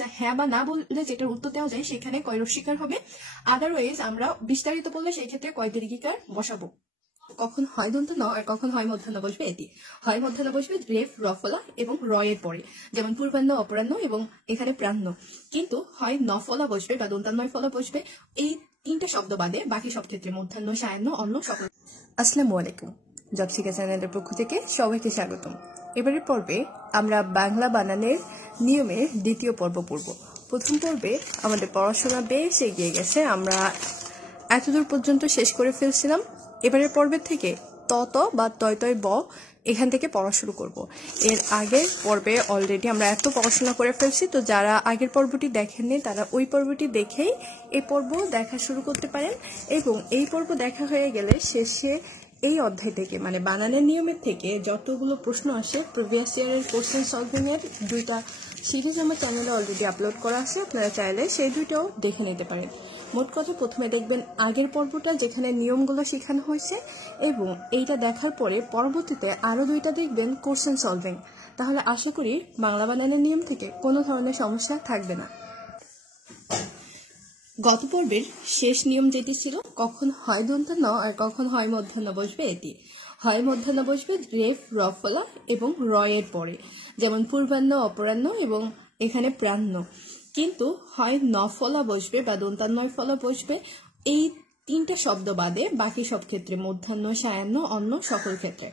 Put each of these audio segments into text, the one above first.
যে হ্যাঁ বা না বললে যেটার উত্তর দেওয়া যায় সেখানে কয় রস্যিকার হবে, আদারওয়াইজ আমরা বিস্তারিত বললে সেই ক্ষেত্রে কয় দীর্ঘিকার বসাবো। কখন হয় দন্ত ন আর কখন হয় মধ্যাহ্ন বসবে এটি। হয় মধ্যাহ্ন বসবে রেফ রফলা এবং রয়ের পরে, যেমন পূর্বাহ্ন অপরাহ্ন এবং এখানে প্রাহ্ন। কিন্তু হয় নফলা বসবে বা দন্তান্নয় ফলা বসবে, এই তিনটা শব্দ বাদে বাকি সব ক্ষেত্রে মধ্যাহ্ন সায়াহ্ন অন্য সকল। আসসালামু আলাইকুম, জব শিখা চ্যানেলের পক্ষ থেকে সবাইকে স্বাগতম। এবারের পর্বে আমরা বাংলা বানানের নিয়মের দ্বিতীয় পর্ব পড়ব। প্রথম পর্বে আমাদের পড়াশোনা বেশ এগিয়ে গেছে, আমরা এতদূর পর্যন্ত শেষ করে ফেলছিলাম। এবারের পর্বের থেকে তত বা তয় তয় ব এখান থেকে পড়া শুরু করব। এর আগের পর্বে অলরেডি আমরা এত পড়াশোনা করে ফেলছি, তো যারা আগের পর্বটি দেখেননি তারা ওই পর্বটি দেখেই এই পর্ব দেখা শুরু করতে পারেন। এবং এই পর্ব দেখা হয়ে গেলে শেষে এই অধ্যায় থেকে মানে বানানের নিয়মের থেকে যতগুলো প্রশ্ন আসে প্রিভিয়াস ইয়ারের কোশ্চেন সলভিং এর 2টা সিরিজ আমার চ্যানেলে অলরেডি আপলোড করা আছে, আপনারা চাইলে সেই 2টাও দেখে নিতে পারেন। মোট কথা প্রথমে দেখবেন আগের পর্বটা যেখানে নিয়মগুলো শেখানো হয়েছে, এবং এইটা দেখার পরে পরবর্তীতে আরো 2টা দেখবেন কোশ্চেন সলভিং। তাহলে আশা করি বাংলা বানানের নিয়ম থেকে কোনো ধরনের সমস্যা থাকবে না। গত পর্বের শেষ নিয়ম যেটি ছিল কখন হয় দন্তান্ন আর কখন হয় মধ্যাহ্ন বসবে এটি। হয় মধ্যাহ্ন বসবে রেফ রফলা এবং রয়ের পরে, যেমন পূর্বাহ্ন অপরাহ্ন এবং এখানে প্রাহ্ন। কিন্তু হয় নফলা বসবে বা দন্তান্নয় ফলা বসবে, এই তিনটা শব্দ বাদে বাকি সব ক্ষেত্রে মধ্যাহ্ন সায়াহ্ন অন্য সকল ক্ষেত্রে।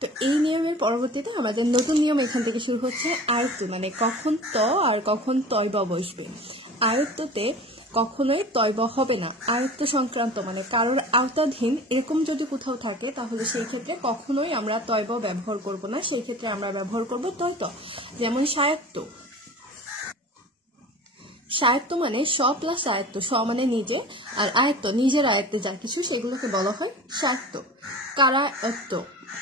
তো এই নিয়মের পরবর্তীতে আমাদের নতুন নিয়ম এখান থেকে শুরু হচ্ছে আয়ত্ত, মানে কখন ত আর কখন তয় ব বসবে। আয়ত্ততে কখনোই তয়ব হবে না। আয়ত্ত সংক্রান্ত মানে কারোর আওতাধীন এরকম যদি কোথাও থাকে তাহলে সেই ক্ষেত্রে কখনোই আমরা তয়ব ব্যবহার করব না, সেই ক্ষেত্রে আমরা ব্যবহার করব তয়ত। যেমন সায়ত্ত, সায়ত্ত মানে স প্লাস আয়ত্ত, স মানে নিজে আর আয়ত্ত নিজের আয়ত্তে যা কিছু সেগুলোকে বলা হয় সায়ত্ত। কারায়ত্ত,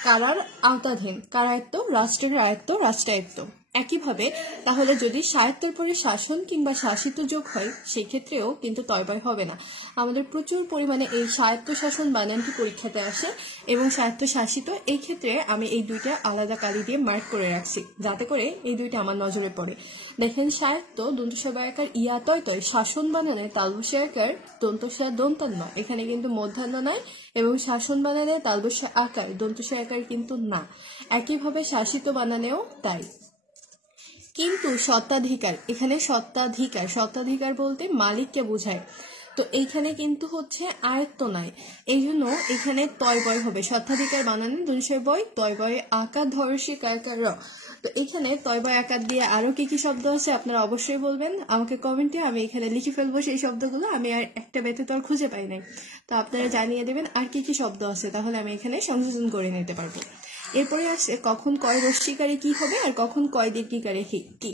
কারার আওতাধীন, কারায়ত্ত রাষ্ট্রের আয়ত্ত, রাষ্ট্রায়ত্ত। একইভাবে তাহলে যদি সায়ত্তের পরে শাসন কিংবা শাসিত যোগ হয় সেই ক্ষেত্রেও কিন্তু তয়বয় হবে না। আমাদের প্রচুর পরিমাণে এই স্বায়ত্ত শাসন বানানটি পরীক্ষাতে আসে এবং স্বায়ত্ত শাসিত, এই ক্ষেত্রে আমি এই 2টা আলাদা কালি দিয়ে মার্ক করে রাখছি যাতে করে এই 2টা আমার নজরে পড়ে। দেখেন স্বায়ত্ত দন্তস্বয়কার ইয়া তয় তয়, শাসন বানানে তালবস্যকার দন্তস্বয় দন্তান্ন, এখানে কিন্তু মধ্যাহ্ন নাই, এবং শাসন বানানে তালবস্য আকার দন্তস্বয়কার কিন্তু না। একইভাবে শাসিত বানানেও তাই। কিন্তু সত্ত্বাধিকার, এখানে সত্ত্বাধিকার, সত্ত্বাধিকার বলতে মালিককে বোঝায়, তো এইখানে কিন্তু হচ্ছে আয়ত্ত নাই, এই জন্য এখানে তয় বয় হবে। সত্ত্বাধিকার বানানে দুনশয় বয় তয় বয় আকার ধরসী কায়কার। তো এখানে তয় বয় আকার দিয়ে আরো কি কি শব্দ আছে আপনারা অবশ্যই বলবেন আমাকে কমেন্টে, আমি এখানে লিখে ফেলবো সেই শব্দগুলো, আমি আর একটা ব্যতীত আর খুঁজে পাই নাই, তো আপনারা জানিয়ে দেবেন আর কি কি শব্দ আছে, তাহলে আমি এখানে সংযোজন করে নিতে পারবো। এরপরে আসে কখন কয় রস্যিকারে কি হবে আর কখন কয় দীর্ঘিকারে কি।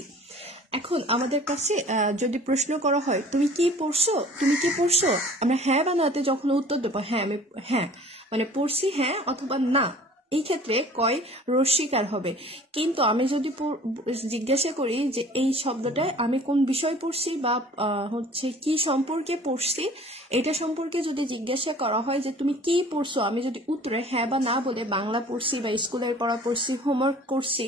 এখন আমাদের কাছে যদি প্রশ্ন করা হয় তুমি কি পড়ছো, তুমি কি পড়ছো, আমরা হ্যাঁ বা নাতে যখন উত্তর দেবো হ্যাঁ আমি হ্যাঁ মানে পড়ছি হ্যাঁ অথবা না, এই ক্ষেত্রে কয় রস্যিকার হবে। কিন্তু আমি যদি জিজ্ঞাসা করি যে এই শব্দটায় আমি কোন বিষয় পড়ছি বা হচ্ছে কি সম্পর্কে পড়ছি, এটা সম্পর্কে যদি জিজ্ঞাসা করা হয় যে তুমি কি পড়ছো, আমি যদি উত্তরে হ্যাঁ বা না বলে বাংলা পড়ছি বা স্কুলের পড়া পড়ছি হোমওয়ার্ক করছি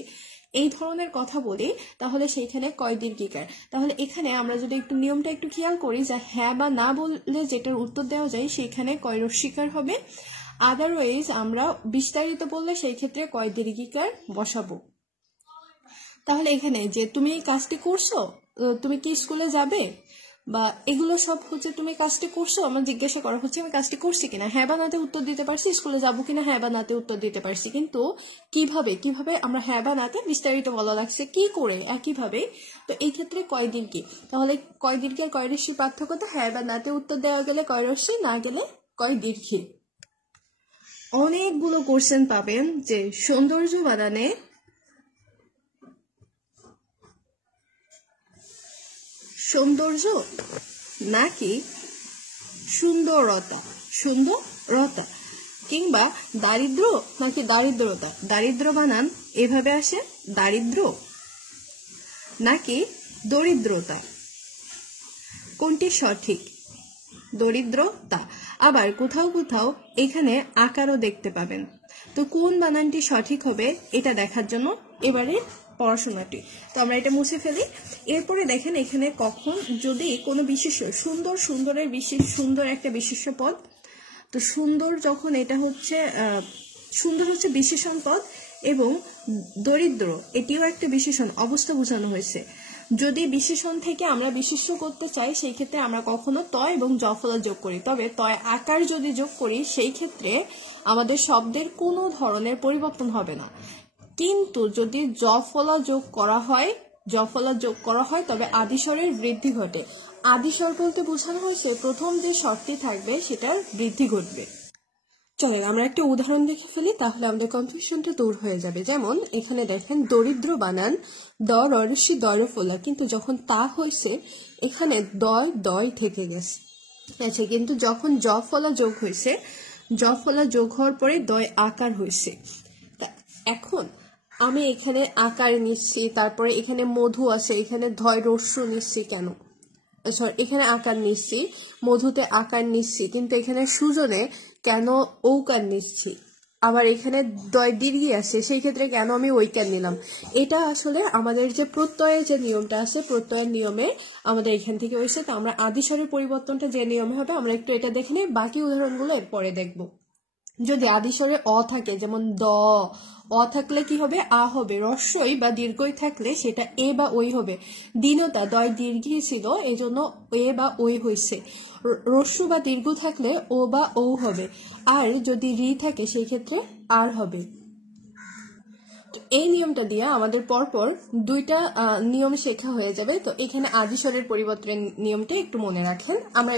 এই ধরনের কথা বলি তাহলে সেইখানে কয় দীর্ঘিকার। তাহলে এখানে আমরা যদি একটু নিয়মটা একটু খেয়াল করি যে হ্যাঁ বা না বললে যেটার উত্তর দেওয়া যায় সেখানে কয় রস্যিকার হবে, আদারওয়াইজ আমরা বিস্তারিত বললে সেই ক্ষেত্রে কয় দীর্ঘিকার বসাবো। তাহলে এখানে যে তুমি এই কাজটি করছো, তুমি কি স্কুলে যাবে বা এগুলো সব হচ্ছে তুমি কাজটি করছো, আমার জিজ্ঞাসা করা হচ্ছে আমি কাজটি করছি কিনা, হ্যাঁ বা নাতে উত্তর দিতে পারছি, স্কুলে যাবো কিনা হ্যাঁ বা নাতে উত্তর দিতে পারছি, কিন্তু কিভাবে আমরা হ্যাঁ বা নাতে বিস্তারিত বলা লাগছে কি করে একইভাবে। তো এই ক্ষেত্রে কয় দীর্ঘি, তাহলে কয় দীর্ঘের কয় রস্যি পার্থক্যটা, হ্যাঁ বা নাতে উত্তর দেওয়া গেলে কয় রস্যি, না গেলে কয় দীর্ঘি। অনেকগুলো কোশ্চেন পাবেন যে সৌন্দর্য বানানে সৌন্দর্য নাকি সুন্দরতা, সুন্দরতা, কিংবা দারিদ্র নাকি দারিদ্রতা, দারিদ্র বানান এভাবে আসে দারিদ্র নাকি দরিদ্রতা, কোনটি সঠিক, দরিদ্রতা। আবার কোথাও কোথাও এখানে আকারও দেখতে পাবেন, তো কোন বানানটি সঠিক হবে এটা দেখার জন্য এবারে পড়াশোনাটি। তো আমরা এটা মুছে ফেলি। এরপরে দেখেন এখানে কখন যদি কোনো বিশেষ্য সুন্দরের সুন্দর একটা বিশেষ্য পদ, তো সুন্দর যখন এটা হচ্ছে সুন্দর হচ্ছে বিশেষণ পদ এবং দরিদ্র এটিও একটা বিশেষণ, অবস্থা বোঝানো হয়েছে। যদি বিশেষণ থেকে আমরা বিশেষ্য করতে চাই সেই ক্ষেত্রে আমরা কখনো তয় এবং জফলা যোগ করি, তবে তয় আকার যদি যোগ করি সেই ক্ষেত্রে আমাদের শব্দের কোনো ধরনের পরিবর্তন হবে না। কিন্তু যদি জফলা যোগ করা হয় তবে আদিস্বরের বৃদ্ধি ঘটে। আদিস্বর বলতে বোঝানো হয়েছে প্রথম যে স্বরটি থাকবে সেটার বৃদ্ধি ঘটবে। চলেন আমরা একটা উদাহরণ দেখে ফেলি, তাহলে আমাদের কনফিউশনটা দূর হয়ে যাবে। যেমন এখানে দেখেন দরিদ্র বানান দ রস্যি দয় ফোলা, কিন্তু যখন তা হয়েছে এখানে দয় থেকে গেছে। আচ্ছা, কিন্তু যখন জফলা যোগ হয়েছে, জফলা যোগ হওয়ার পরে দয় আকার হয়েছে। এখন আমি এখানে আকার নিচ্ছি, তারপরে এখানে মধু আছে, এখানে ধয় রস্য নিচ্ছি কেন, সরি এখানে আকার নিচ্ছি, মধুতে আকার নিচ্ছি, কিন্তু এখানে সুজনে কেন ঔকার নিচ্ছি, আবার এখানে দয় দীর্ঘি আছে সেই ক্ষেত্রে কেন আমি ঐকার নিলাম। এটা আসলে আমাদের যে প্রত্যয়ের যে নিয়মটা আছে, প্রত্যয়ের নিয়মে আমাদের এখান থেকে হয়েছে। তো আমরা আদিস্বরের পরিবর্তনটা যে নিয়মে হবে আমরা একটু এটা দেখে নিই, বাকি উদাহরণগুলো এরপরে দেখবো। যদি আদিস্বরে অ থাকে, যেমন দ, অ থাকলে কি হবে আ হবে, রস্যই বা দীর্ঘই থাকলে সেটা এ বা ওই হবে। দীনতা দয় দীর্ঘই ছিল এই জন্য এ বা ওই হয়েছে। রস্য বা দীর্ঘ থাকলে ও বা ও হবে, আর যদি রি থাকে সেই ক্ষেত্রে আর হবে। এই নিয়মটা দিয়ে আমাদের পরপর দুইটা নিয়ম শেখা হয়ে যাবে। তো এখানে আদিস্বরের পরিবর্তনের নিয়মটা একটু মনে রাখেন। আমরা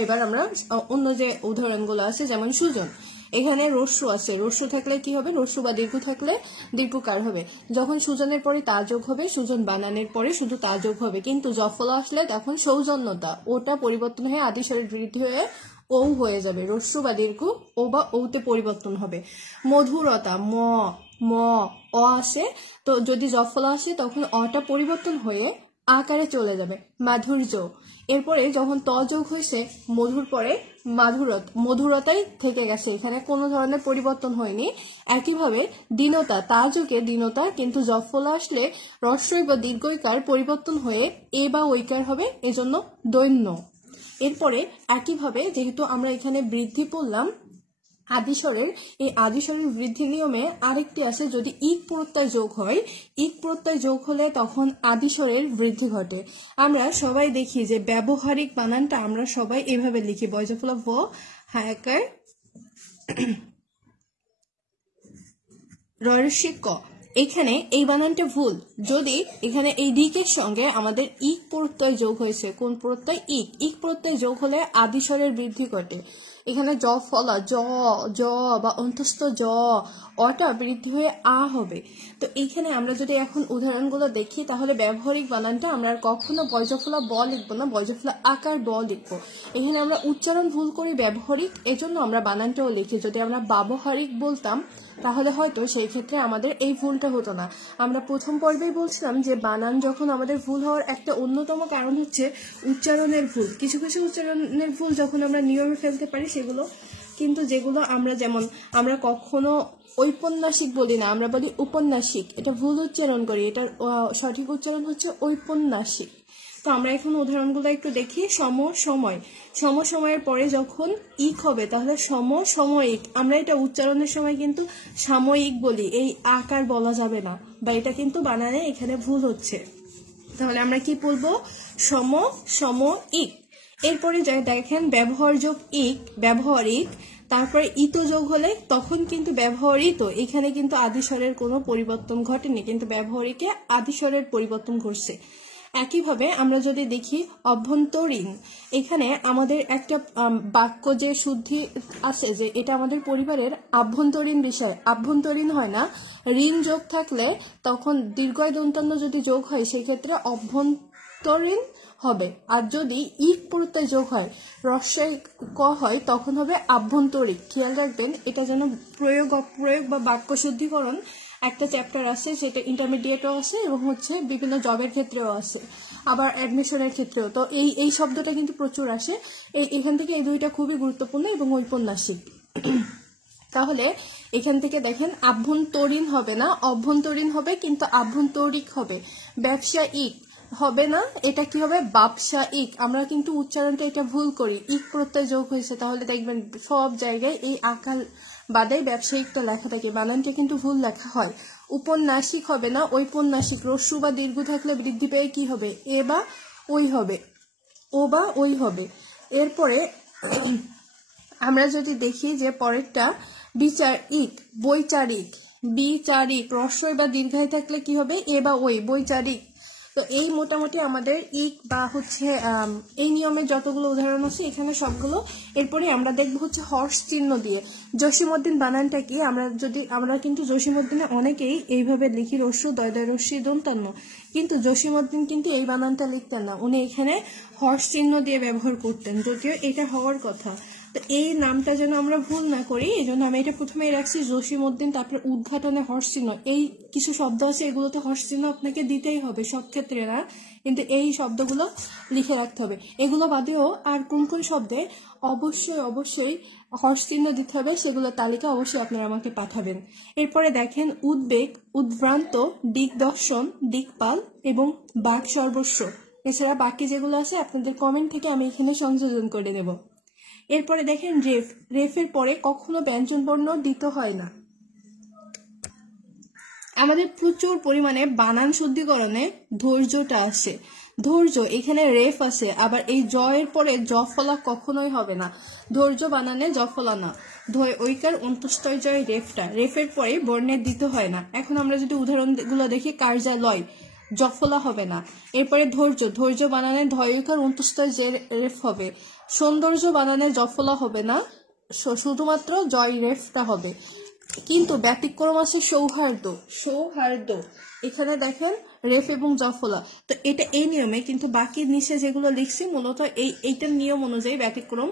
অন্য যে উদাহরণগুলো আছে, যেমন সুজন, এখানে রস্য আছে, রস্য থাকলে কি হবে, রস্য বা দীর্ঘ থাকলে দীর্ঘকার হবে। যখন সুজনের পরে তা যোগ হবে, সুজন বানানের পরে শুধু তা যোগ হবে, কিন্তু জফলা আসলে তখন সৌজন্যতা ওটা পরিবর্তন হয়ে আদিস্বরের বৃদ্ধি হয়ে ও হয়ে যাবে, রস্য বা দীর্ঘ ও বা ওতে পরিবর্তন হবে। মধুরতা ম অ আসে, তো যদি জফলা আসে তখন অটা পরিবর্তন হয়ে আকারে চলে যাবে, মাধুর্য। এরপরে যখন ত যোগ হয়েছে মধুর পরে মধুরতাই থেকে গেছে, এখানে কোনো ধরনের পরিবর্তন হয়নি। একইভাবে দীনতা, তা যোগে দীনতা, কিন্তু জফলা আসলে রস্যই বা দীর্ঘইকার পরিবর্তন হয়ে এ বা ঐকার হবে, এজন্য দৈন্য। এরপরে একইভাবে যেহেতু আমরা এখানে বৃদ্ধি পড়লাম আদিস্বরের, এই আদিস্বরের বৃদ্ধি নিয়মে আরেকটি আছে, যদি ইক প্রত্যয় যোগ হয়, ইক প্রত্যয় যোগ হলে তখন আদিস্বরের বৃদ্ধি ঘটে। আমরা সবাই দেখি যে ব্যবহারিক বানানটা আমরা সবাই এভাবে লিখি, বয়জফলা ভ হায়াকার রস্যি ক। এখানে এই বানানটা ভুল, যদি এখানে এই দিকের সঙ্গে আমাদের ইক প্রত্যয় যোগ হয়েছে, কোন প্রত্যয়, ইক প্রত্যয় যোগ হলে আদিস্বরের বৃদ্ধি ঘটে। এখানে জ ফলা জ বা অন্তস্থ জ অটা বৃদ্ধি হয়ে আ হবে। তো এইখানে আমরা যদি এখন উদাহরণগুলো দেখি তাহলে ব্যবহারিক বানানটা আমরা আর কখনো বয়জফলা ব লিখবো না, বয়জফলা আকার ব লিখবো। এখানে আমরা উচ্চারণ ভুল করি ব্যবহারিক, এজন্য আমরা বানানটাও লিখি। যদি আমরা ব্যবহারিক বলতাম তাহলে হয়তো সেই ক্ষেত্রে আমাদের এই ভুলটা হতো না। আমরা প্রথম পর্বেই বলছিলাম যে বানান যখন আমাদের ভুল হওয়ার একটা অন্যতম কারণ হচ্ছে উচ্চারণের ভুল। কিছু কিছু উচ্চারণের ভুল যখন আমরা নিয়মে ফেলতে পারি সেগুলো, কিন্তু যেগুলো আমরা কখনো ঔপন্যাসিক বলি না, আমরা বলি উপন্যাসিক, এটা ভুল উচ্চারণ করি, এটার সঠিক উচ্চারণ হচ্ছে ঔপন্যাসিক। তো আমরা এখন উদাহরণগুলো একটু দেখি। সমসময়ের পরে যখন ইক হবে তাহলে সমসাময়িক, আমরা এটা উচ্চারণের সময় কিন্তু সাময়িক বলি, এই আকার বলা যাবে না, বা এটা কিন্তু বানানে এখানে ভুল হচ্ছে। তাহলে আমরা কি বলবো, সমসাময়িক। এরপরে দেখেন ব্যবহার যোগ ইক, ব্যবহারিক, তারপরে ইত যোগ হলে তখন কিন্তু ব্যবহৃত, এখানে কিন্তু আদিস্বরের কোনো পরিবর্তন ঘটেনি, কিন্তু ব্যবহারিকে আদিস্বরের পরিবর্তন ঘটছে। একইভাবে আমরা যদি দেখি অভ্যন্তরীণ, এখানে আমাদের একটা বাক্য যে শুদ্ধি আছে যে এটা আমাদের পরিবারের আভ্যন্তরীণ বিষয়, আভ্যন্তরীণ হয় না। ঋণ যোগ থাকলে তখন দীর্ঘয় দন্তান্ন যদি যোগ হয় সেই ক্ষেত্রে অভ্যন্তরীণ হবে, আর যদি ইক প্রত্যয় যোগ হয় রস্যই ক হয় তখন হবে আভ্যন্তরিক। খেয়াল রাখবেন, এটা যেন প্রয়োগ অপ্রয়োগ বা বাক্য শুদ্ধিকরণ একটা চ্যাপ্টার আছে, সেটা ইন্টারমিডিয়েটও আছে এবং হচ্ছে বিভিন্ন জবের ক্ষেত্রেও আছে, আবার অ্যাডমিশনের ক্ষেত্রেও। তো এই শব্দটা কিন্তু প্রচুর আসে, এখান থেকে এই দুইটা খুবই গুরুত্বপূর্ণ এবং ঔপন্যাসিক। তাহলে এখান থেকে দেখেন আভ্যন্তরীণ হবে না, অভ্যন্তরীণ হবে, কিন্তু আভ্যন্তরিক হবে। ব্যবসায়িক হবে না, এটা কি হবে? ব্যবসায়িক। আমরা কিন্তু উচ্চারণটা এটা ভুল করি, ইক প্রত্যয় যোগ হয়েছে, তাহলে দেখবেন সব জায়গায় এই আকার বাদে ব্যবসায়িকটা লেখা থাকে, বানানটা কিন্তু ভুল লেখা হয়। উপন্যাসিক হবে না, ঔপন্যাসিক। রস্যু বা দীর্ঘ থাকলে বৃদ্ধি পেয়ে কি হবে? এ বা ওই হবে, ও বা ওই হবে। এরপরে আমরা যদি দেখি যে পরেরটা বিচারিক, বৈচারিক। বিচারিক রস্যই বা দীর্ঘায় থাকলে কি হবে? এ বা ওই, বৈচারিক। তো এই মোটামুটি আমাদের ইক বা হচ্ছে এই নিয়মের যতগুলো উদাহরণ আছে এখানে সবগুলো। এরপরে আমরা দেখবো হচ্ছে হর্ষ চিহ্ন দিয়ে জসীমউদ্দিন বানানটা কি। আমরা কিন্তু জসীমউদ্দিনে অনেকেই এইভাবে লিখি, রস্যু দয় দয় রস্যি দন্তান্ন, কিন্তু জসীমউদ্দিন কিন্তু এই বানানটা লিখতেন না, উনি এখানে হর্ষ চিহ্ন দিয়ে ব্যবহার করতেন, যদিও এটা হওয়ার কথা। তো এই নামটা যেন আমরা ভুল না করি, এই জন্য আমি এটা প্রথমেই রাখছি জসীমউদ্দিন, তারপরে উদ্ঘাটনে হর্ষ চিহ্ন। এই কিছু শব্দ আছে এগুলোতে হর্ষ চিহ্ন আপনাকে দিতেই হবে, সব ক্ষেত্রে না, কিন্তু এই শব্দগুলো লিখে রাখতে হবে। এগুলো বাদেও আর কোন কোন শব্দে অবশ্যই হর্ষ চিহ্ন দিতে হবে সেগুলোর তালিকা অবশ্যই আপনারা আমাকে পাঠাবেন। এরপরে দেখেন উদ্বেগ, উদ্ভ্রান্ত, দিগদর্শন, দিকপাল এবং বাক সর্বস্ব। এছাড়া বাকি যেগুলো আছে আপনাদের কমেন্ট থেকে আমি এখানে সংযোজন করে নেব। এরপরে দেখেন রেফ, রেফের পরে কখনো ব্যঞ্জন বর্ণ দিতে হয় না। আমাদের প্রচুর পরিমাণে বানান শুদ্ধিকরণে ধৈর্যটা আসে, ধৈর্য। এখানে রেফ আছে, আবার এই জয়ের পরে জফলা কখনোই হবে না, ধৈর্য বানানে জফলা না, ঐকার অন্তস্থয় জয় রেফটা, রেফের পরে বর্ণের দিতে হয় না। এখন আমরা যদি উদাহরণগুলো দেখি, কার্যালয় জফলা হবে না। এরপরে ধৈর্য, ধৈর্য বানানে ধয়কার অন্তস্থয় যে রেফ হবে। সৌন্দর্য বানানে জফলা হবে না, শুধুমাত্র জয় রেফটা হবে। কিন্তু ব্যতিক্রম আছে সৌহার্দ্য, সৌহার্দ্য এখানে দেখেন রেফ এবং জফলা। তো এটা এই নিয়মে, কিন্তু বাকি নিচে যেগুলো লিখছি মূলত এইটার নিয়ম অনুযায়ী ব্যতিক্রম,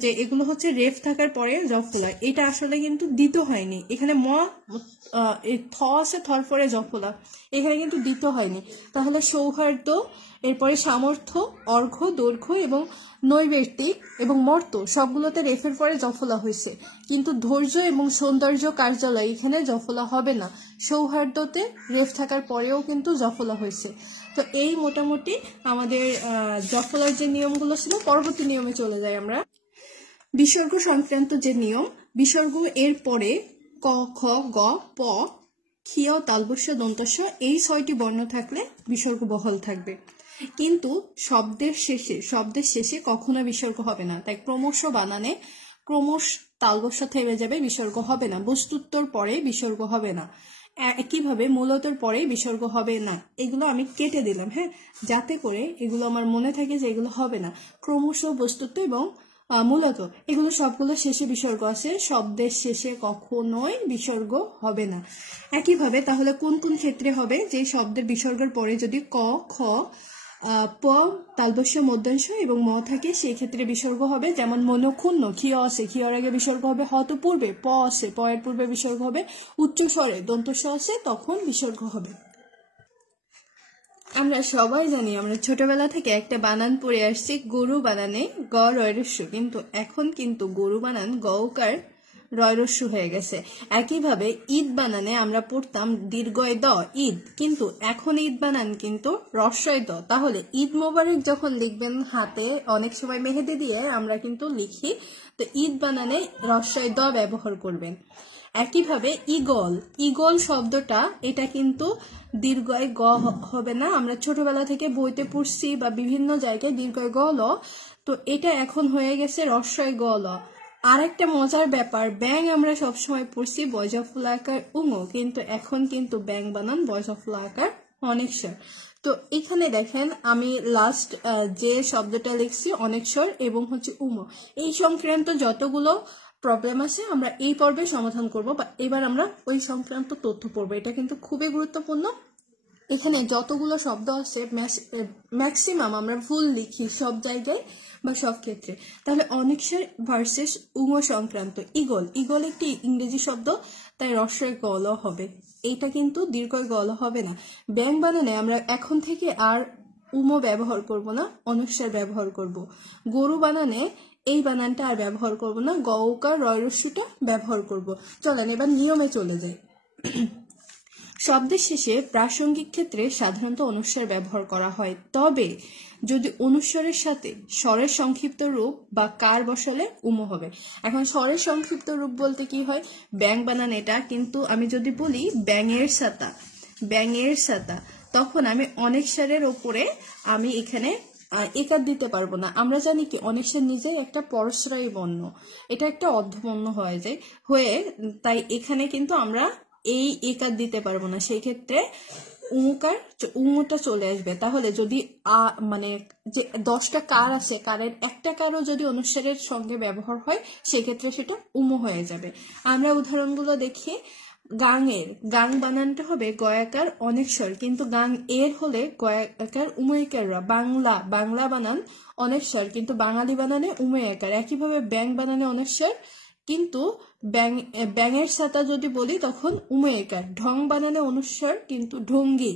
যে এগুলো হচ্ছে রেফ থাকার পরে জফলা, এটা আসলে কিন্তু দিতে হয়নি। এখানে থ আছে, থর পরে জফলা, এখানে কিন্তু দিতে হয়নি। তাহলে সৌহার্দ্য, এরপরে সামর্থ্য, অর্ঘ্য, দৈর্ঘ্য এবং নৈবেত্তিক এবং মর্ত সবগুলোতে রেফের পরে জফলা হয়েছে, কিন্তু ধৈর্য এবং সৌন্দর্য কার্যালয় এখানে জফলা হবে না। সৌহার্দ্যতে রেফ থাকার পরেও কিন্তু জফলা হয়েছে। তো এই মোটামুটি আমাদের জফলার যে নিয়মগুলো ছিল। পরবর্তী নিয়মে চলে যাই আমরা। বিসর্গ সংক্রান্ত যে নিয়ম, বিসর্গ এর পরে ক, খ, গ, প, ক্ষীয়, তালবস্য, দন্তস্য এই 6টি বর্ণ থাকলে বিসর্গ বহাল থাকবে, কিন্তু শব্দের শেষে কখনো বিসর্গ হবে না। তাই ক্রমশ বানানে ক্রমশ তালবস্য থেমে যাবে, বিসর্গ হবে না। বস্তুত্বর পরে বিসর্গ হবে না, একইভাবে মূলতর পরে বিসর্গ হবে না। এগুলো আমি কেটে দিলাম, হ্যাঁ, যাতে করে এগুলো আমার মনে থাকে যে এগুলো হবে না। ক্রমশ, বস্তুত্ব এবং মূলত এগুলো সবগুলো শেষে বিসর্গ আছে, শব্দের শেষে কখনোই বিসর্গ হবে না। একইভাবে তাহলে কোন কোন ক্ষেত্রে হবে? যে শব্দের বিসর্গের পরে যদি ক, খ, প, তালবস্য, মধ্যাংশ এবং ম থাকে সেই ক্ষেত্রে বিসর্গ হবে। যেমন মনক্ষুণ্ণ, ক্ষীয় আছে, ক্ষীয়র আগে বিসর্গ হবে। হত পূর্বে, প আছে, প এর পূর্বে বিসর্গ হবে। উচ্চ স্বরে দন্তস্ব আছে, তখন বিসর্গ হবে। আমরা সবাই জানি, আমরা ছোটবেলা থেকে একটা বানান পড়ে আসছি গরু বানানে গ রয়রস্য, কিন্তু এখন কিন্তু গরু বানান গৌকার রয়রস্য হয়ে গেছে। একইভাবে ঈদ বানানে আমরা পড়তাম দীর্ঘয় দ, ঈদ, কিন্তু এখন ঈদ বানান কিন্তু রস্বয় দ। তাহলে ঈদ মোবারক যখন লিখবেন হাতে, অনেক সময় মেহেদি দিয়ে আমরা কিন্তু লিখি, তো ঈদ বানানে রস্বয় দ ব্যবহার করবেন। একইভাবে ইগল, ইগল শব্দটা এটা কিন্তু দীর্ঘয় গ হবে না। আমরা ছোটবেলা থেকে বইতে পড়ছি বা বিভিন্ন জায়গায় দীর্ঘয় গ ল, তো এটা এখন হয়ে গেছে রস্বয় গ ল। আরেকটা মজার ব্যাপার, ব্যাং আমরা সবসময় পড়ছি বয়জফলা আকার উঙ, কিন্তু এখন কিন্তু ব্যাং বানান বয়জফলা আকার অনেকস্বর। তো এখানে দেখেন আমি লাস্ট যে শব্দটা লিখছি অনেকস্বর এবং হচ্ছে উম, এই সংক্রান্ত যতগুলো প্রবলেম আছে আমরা এই পর্বে সমাধান করব, বা এবার আমরা ওই সংক্রান্ত তথ্য পড়বো। এটা কিন্তু খুবই গুরুত্বপূর্ণ। এখানে যতগুলো শব্দ আছে ম্যাক্সিমাম আমরা ভুল লিখি সব জায়গায় বা সব ক্ষেত্রে। তাহলে অনেকস্বর ভার্সেস উম সংক্রান্ত। ইগল, ইগল একটি ইংরেজি শব্দ, তাই রস্বয় গল হবে, এইটা কিন্তু দীর্ঘয় গল হবে না। ব্যাং বানানে আমরা এখন থেকে আর উম ব্যবহার করব না, অনস্বর ব্যবহার করব। গরু বানানে এই বানানটা আর ব্যবহার করব না, গ উকার রয় রস্যিটা ব্যবহার করব। চলেন এবার নিয়মে চলে যাই। শব্দের শেষে প্রাসঙ্গিক ক্ষেত্রে সাধারণত অনুস্বার ব্যবহার করা হয়, তবে যদি অনুস্বরের সাথে স্বরের সংক্ষিপ্ত রূপ বা কার বসালে উম হবে। এখন স্বরের সংক্ষিপ্ত রূপ বলতে কি হয়, ব্যাং বানান এটা, কিন্তু আমি যদি বলি ব্যাঙের ছাতা, ব্যাঙের ছাতা, তখন আমি অনেক স্বরের ওপরে আমি এখানে একার দিতে পারবো না। আমরা জানি কি অনেক স্বর নিজেই একটা পরস্পরায়ী বর্ণ, এটা একটা অর্ধবর্ণ হয়ে যায় হয়ে, তাই এখানে কিন্তু আমরা এই একার দিতে পারবো না, সেই ক্ষেত্রে উমকার উমটা চলে আসবে। তাহলে যদি মানে যে 10টা কার আছে, কারের একটা কারও যদি অনুস্বারের সঙ্গে ব্যবহার হয় সেক্ষেত্রে সেটা উম হয়ে যাবে। আমরা উদাহরণগুলো দেখি। গাঙের, গাং বানানটা হবে গয়াকার অনেক স্বর, কিন্তু গাং এর হলে গয়াকার উময়কাররা। বাংলা, বাংলা বানান অনেক স্বর, কিন্তু বাঙালি বানানে উময়কার। একইভাবে ব্যাং বানানে অনেক স্বর, কিন্তু ব্যাঙের ছাতা যদি বলি তখন উময়কার। ঢং বানানে অনুস্বর, কিন্তু ঢঙ্গি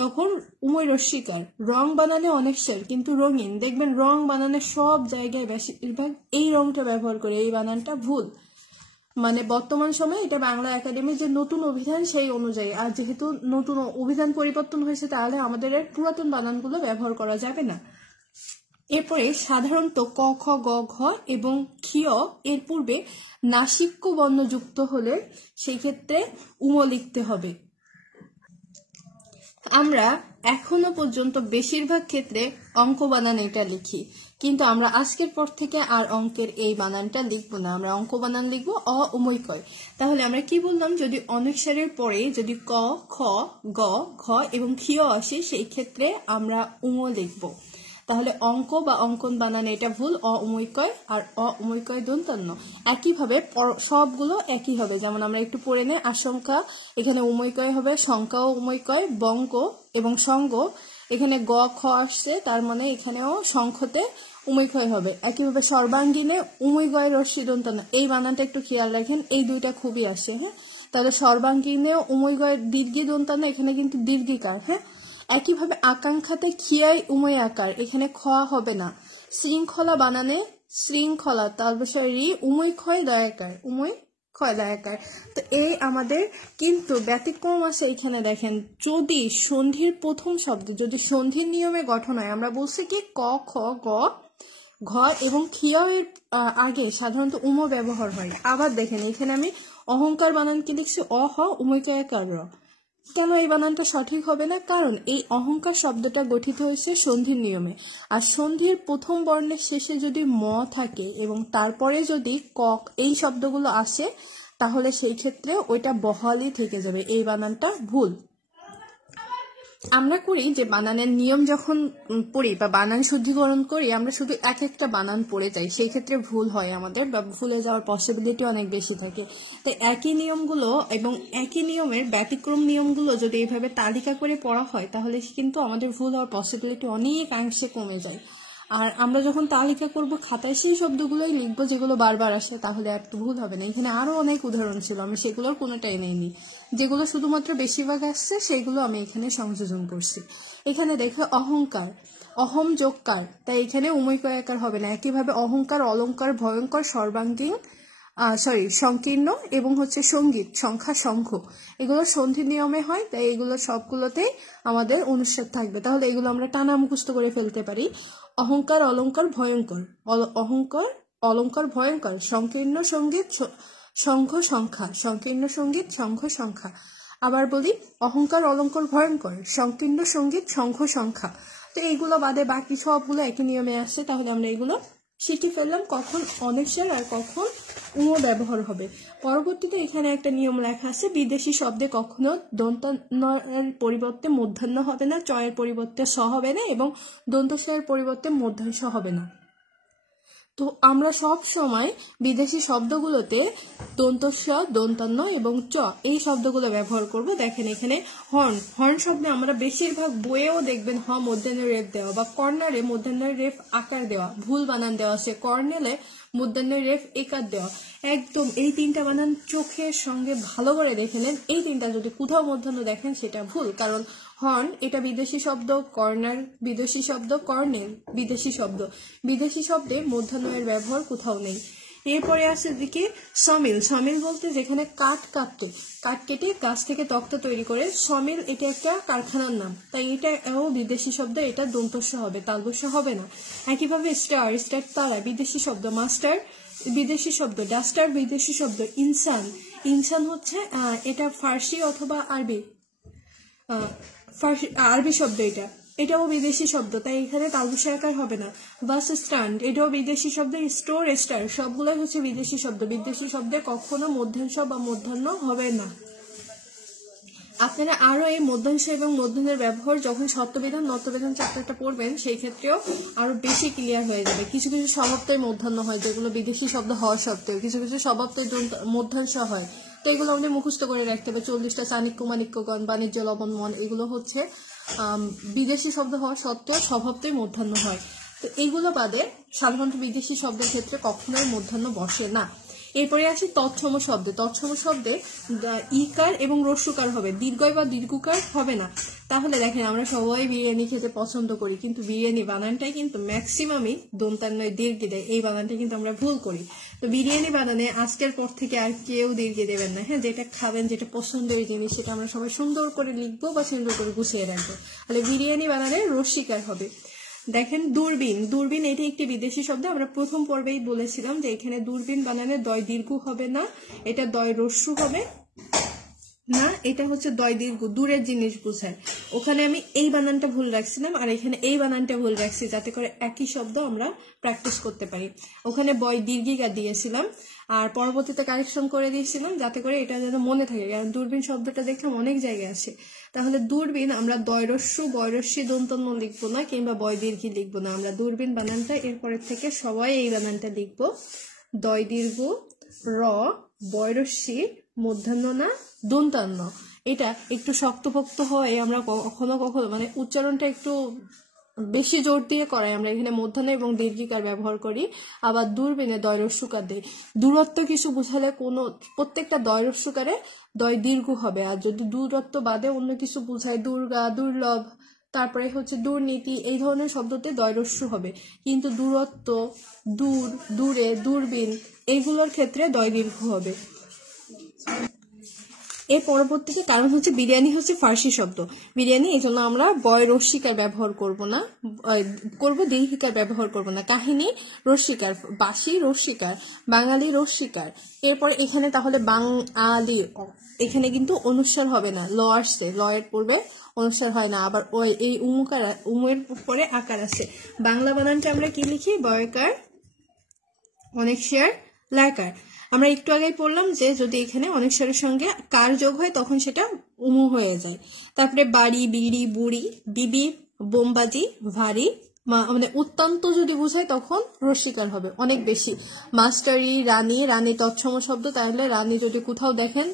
তখন উময় রস্যিকার। রং বানানে অনেক স্বর, কিন্তু রঙিন। দেখবেন রং বানানে সব জায়গায় বেশিরভাগ এই রংটা ব্যবহার করে, এই বানানটা ভুল। মানে বর্তমান সময়ে এটা বাংলা একাডেমির যে নতুন অভিধান সেই অনুযায়ী, আর যেহেতু নতুন অভিধান পরিবর্তন হয়েছে তাহলে আমাদের পুরাতন বানানগুলো ব্যবহার করা যাবে না। এরপরে সাধারণত ক খ গ ঘ এবং ক্ষিয় এর পূর্বে নাসিক্য বর্ণ যুক্ত হলে সেই ক্ষেত্রে উম লিখতে হবে। আমরা এখনো পর্যন্ত বেশিরভাগ ক্ষেত্রে অঙ্ক বানান এটা লিখি, কিন্তু আমরা আজকের পর থেকে আর অঙ্কের এই বানানটা লিখবো না, আমরা অঙ্ক বানান লিখবো অ উময় কয়। তাহলে আমরা কি বললাম, যদি অনেকসারের পরে যদি ক খ গ ঘ এবং ক্ষিয় আসে সেই ক্ষেত্রে আমরা উম লিখবো। তাহলে অঙ্ক বা অঙ্কন বানান এটা ভুল, অ উময় কয় আর অ উময় কয় দন্তান্ন। একইভাবে সবগুলো একই হবে, যেমন আমরা একটু পড়ে নেই। আশঙ্কা এখানে উময় কয় হবে, শঙ্কাও উময় কয়, বঙ্ক এবং সঙ্গ এখানে গ খ আসছে, তার মানে এখানেও শঙ্খতে উময় ক্ষয় হবে। একইভাবে সর্বাঙ্গীনে উময় গয় রশ্মি দন্তান্ন, এই বানানটা একটু খেয়াল রাখেন, এই দুইটা খুবই আসে। হ্যাঁ, তাহলে সর্বাঙ্গীনে উময় গয়ের দীর্ঘি দন্তান্ন, এখানে কিন্তু দীর্ঘিকার। হ্যাঁ, একইভাবে আকাঙ্ক্ষাতে খিয়াই উময় আকার, এখানে খ হবে না। শৃঙ্খলা বানানে শৃঙ্খলা, তারপর রি উময় ক্ষয় দয়াকার, উময় ক্ষয় দয়াকার। তো এই আমাদের কিন্তু ব্যতিক্রম আছে এখানে। দেখেন, যদি সন্ধির প্রথম শব্দ যদি সন্ধির নিয়মে গঠন হয়, আমরা বলছি কি ক খ গ ঘ এবং খিয়া এর আগে সাধারণত উম ব্যবহার হয়। আবার দেখেন এখানে আমি অহংকার বানান কি লিখছি, অ হ উময় কয়াকার র। কেন এই বানানটা সঠিক হবে না, কারণ এই অহংকার শব্দটা গঠিত হয়েছে সন্ধির নিয়মে, আর সন্ধির প্রথম বর্ণের শেষে যদি ম থাকে এবং তারপরে যদি কক এই শব্দগুলো আসে তাহলে সেই ক্ষেত্রে ওইটা বহালই থেকে যাবে, এই বানানটা ভুল। আমরা করি যে বানানের নিয়ম যখন পড়ি বা বানান শুদ্ধিকরণ করি, আমরা শুধু এক একটা বানান পড়ে যাই, সেই ক্ষেত্রে ভুল হয় আমাদের, বা ভুলে যাওয়ার পসিবিলিটি অনেক বেশি থাকে। তাই একই নিয়মগুলো এবং একই নিয়মের ব্যতিক্রম নিয়মগুলো যদি এইভাবে তালিকা করে পড়া হয় তাহলে কিন্তু আমাদের ভুল হওয়ার পসিবিলিটি অনেকাংশে কমে যায়। আর আমরা যখন তালিকা করব খাতায় সেই শব্দগুলোই লিখবো যেগুলো বারবার আসে, তাহলে আর ভুল হবে না। এখানে আরো অনেক উদাহরণ ছিল, আমি সেগুলোর কোনোটাই নেইনি, যেগুলো শুধুমাত্র বেশিরভাগ আসছে সেগুলো আমি এখানে সংযোজন করছি। এখানে দেখে অহংকার, অহম যোগকার, তাই এখানে উময় কয়াকার হবে না। একইভাবে অহংকার, অলংকার, ভয়ঙ্কর, সর্বাঙ্গীন সংকীর্ণ এবং হচ্ছে সঙ্গীত, সংখ্যা, শঙ্খ, এগুলো সন্ধি নিয়মে হয়, তাই এগুলো সবগুলোতেই আমাদের অনুচ্ছেদ থাকবে। তাহলে এগুলো আমরা টানা মুখস্থ করে ফেলতে পারি। অহংকার, অলংকার, ভয়ঙ্কর, অহংকার, অলংকার, ভয়ঙ্কর, সংকীর্ণ সঙ্গীত, শঙ্খ, সংখ্যা, সংকীর্ণ সঙ্গীত, শঙ্খ, সংখ্যা। আবার বলি, অহংকার, অলংকার, ভয়ঙ্কর, সংকীর্ণ সঙ্গীত, শঙ্খ, সংখ্যা। তো এইগুলো বাদে বাকি সবগুলো একই নিয়মে আসছে, তাহলে আমরা এগুলো শিখে ফেললাম কখন অনেকসার আর কখন উম ব্যবহার হবে। পরবর্তীতে এখানে একটা নিয়ম লেখা আছে, বিদেশি শব্দে কখনো দন্তান্নের পরিবর্তে মূর্ধন্য হবে না, চয়ের পরিবর্তে স হবে না এবং দন্তস্বয়ের পরিবর্তে মূর্ধন্য স হবে না। তো আমরা সব সময় বিদেশি শব্দগুলোতে দন্তস্ব, দন্তান্ন এবং চ এই শব্দগুলো ব্যবহার করব। দেখেন এখানে হর্ন, হর্ন শব্দে আমরা বেশিরভাগ বইয়েও দেখবেন হ মধ্যাহ্নের রেফ দেওয়া বা কর্নারে মধ্যাহ্নের রেফ আকার দেওয়া, ভুল বানান দেওয়া আছে, কর্নেলে মধ্যাহ্নের রেফ একার দেওয়া। একদম এই তিনটা বানান চোখের সঙ্গে ভালো করে দেখে নেন, এই তিনটা যদি কোথাও মধ্যাহ্ন দেখেন সেটা ভুল, কারণ হর্ন এটা বিদেশি শব্দ, কর্নার বিদেশি শব্দ, কর্নেল বিদেশি শব্দ। বিদেশি শব্দে মূর্ধন্যের ব্যবহার কোথাও নেই। এরপরে আছে দিকে সমিল। সমিল বলতে যেখানে কাঠ কেটে গাছ থেকে তক্তা তৈরি করে, সমিল এটা একটা কারখানার নাম, তাই এটা বিদেশি শব্দ, এটা দন্তস্ব হবে, তালবস্য হবে না। একইভাবে স্টার তারা বিদেশি শব্দ, মাস্টার বিদেশি শব্দ, ডাস্টার বিদেশি শব্দ, ইনসান হচ্ছে এটা ফার্সি অথবা আরবি শব্দ, এটাও বিদেশি শব্দ, তাই এখানে তালবস্য আকার হবে না। বাস স্ট্যান্ড এটাও বিদেশি শব্দ, স্টোর স্টার সবগুলোই হচ্ছে বিদেশি শব্দ। বিদেশি শব্দে কখনো মধ্যাংশ বা মূর্ধন্য হবে না। আপনারা আরো এই মধ্যাংশ এবং মূর্ধন্যের ব্যবহার যখন সত্যবিধান নত্যবিধান চ্যাপ্টারটা পড়বেন সেই ক্ষেত্রেও আরো বেশি ক্লিয়ার হয়ে যাবে। কিছু কিছু স্বভাবতই মূর্ধন্য হয় যেগুলো বিদেশি শব্দ হওয়া সত্ত্বেও, কিছু কিছু স্বভাবতই মধ্যাংশ হয়, তো এগুলো আমাদের মুখস্থ করে রাখতে হবে। 40টা চাণক্য মাণিক্যগণ, বাণিজ্য লবণ মন, এগুলো হচ্ছে বিদেশি শব্দ হওয়া সত্ত্বেও স্বভাবতই মূর্ধন্য হয়। তো এইগুলো বাদে সাধারণত বিদেশি শব্দের ক্ষেত্রে কখনোই মূর্ধন্য বসে না। এরপরে আসি তৎসম শব্দে। তৎসম শব্দে ইকার এবং রস্যকার হবে, দীর্ঘয় বা দীর্ঘকার হবে না। তাহলে দেখেন আমরা সবাই বিরিয়ানি খেতে পছন্দ করি, কিন্তু বিরিয়ানি বানানটাই কিন্তু ম্যাক্সিমামই দন্তান্বয় দীর্ঘ দেয়, এই বানানটা কিন্তু আমরা ভুল করি। তো বিরিয়ানি বানানে আজকের পর থেকে আর কেউ দীর্ঘ দেবেন না, হ্যাঁ, যেটা খাবেন যেটা পছন্দের জিনিস সেটা আমরা সবাই সুন্দর করে লিখবো বা সুন্দর করে গুছিয়ে রাখবো। তাহলে বিরিয়ানি বানানে রস্যিকার হবে। দেখেন দূরবীন এটি একটি বিদেশি শব্দ, আমরা প্রথম পর্বেই বলেছিলাম যে এখানে দূরবীন বানানে দয় দীর্ঘ হবে না, এটা দয় রস্যু হবে না, এটা হচ্ছে দয় দীর্ঘ, দূরের জিনিস বোঝায়। ওখানে আমি এই বানানটা ভুল রাখছিলাম আর এখানে এই বানানটা ভুল রাখছি, যাতে করে একই শব্দ আমরা প্র্যাকটিস করতে পারি। ওখানে বয় দীর্ঘিকা দিয়েছিলাম আর পরবর্তীতে কারেকশন করে দিয়েছিলাম যাতে করে এটা যেন মনে থাকে, কারণ দূরবীন শব্দটা দেখলাম অনেক জায়গায় আছে। তাহলে দূরবীন আমরা দয়রস্যু বয়রস্যি দন্তন্য লিখবো না কিংবা বয় দীর্ঘি লিখবো না, আমরা দূরবীন বানানটা এরপরের থেকে সবাই এই বানানটা লিখবো, দয় দীর্ঘ র বয়রস্যি মধ্যাহ্ন না দন্তান্ন। এটা একটু শক্তপোক্ত হয়, আমরা কখনো কখনো মানে উচ্চারণটা একটু বেশি জোর দিয়ে করাই, আমরা এখানে মধ্যাহ্ন এবং দীর্ঘিকার ব্যবহার করি। আবার দূরবীনে দয়রস্যকার দেই, দূরত্ব কিছু বুঝালে কোনো প্রত্যেকটা দয়রস্যকারে দয় দীর্ঘ হবে, আর যদি দূরত্ব বাদে অন্য কিছু বুঝায়, দুর্গা দুর্লভ তারপরে হচ্ছে দুর্নীতি এই ধরনের শব্দতে দয়রস্য হবে, কিন্তু দূরত্ব দূর দূরে দূরবীন এইগুলোর ক্ষেত্রে দয় দীর্ঘ হবে। এর পরবর্তীতে কারণ হচ্ছে বিরিয়ানি হচ্ছে ফার্সি শব্দ, বিরিয়ানি এই জন্য আমরা বয় রস্যিকার ব্যবহার করব না, দীর্ঘিকার ব্যবহার করব না। কাহিনী রস্যিকার, বাসি রস্যিকার, বাঙালি রস্যিকার। এরপর এখানে তাহলে বাঙালি, এখানে কিন্তু অনুস্বার হবে না, ল আসছে, ল এর পূর্বে অনুস্বার হয় না, আবার ওই এই উমের পরে আকার আছে। বাংলা বানানটা আমরা কি লিখি, বয়কার অনেক শেয়ার লাকার। আমরা একটু আগেই পড়লাম যে যদি এখানে অনেক স্বরের সঙ্গে কার যোগ হয় তখন সেটা উমু হয়ে যায়। তারপরে বাড়ি বিড়ি বুড়ি বিবি বোমবাজি ভারী, মানে অত্যন্ত যদি বুঝায় তখন রস্যিকার হবে অনেক বেশি। মাস্টারি রানী তৎসম শব্দ, তাহলে রানী যদি কোথাও দেখেন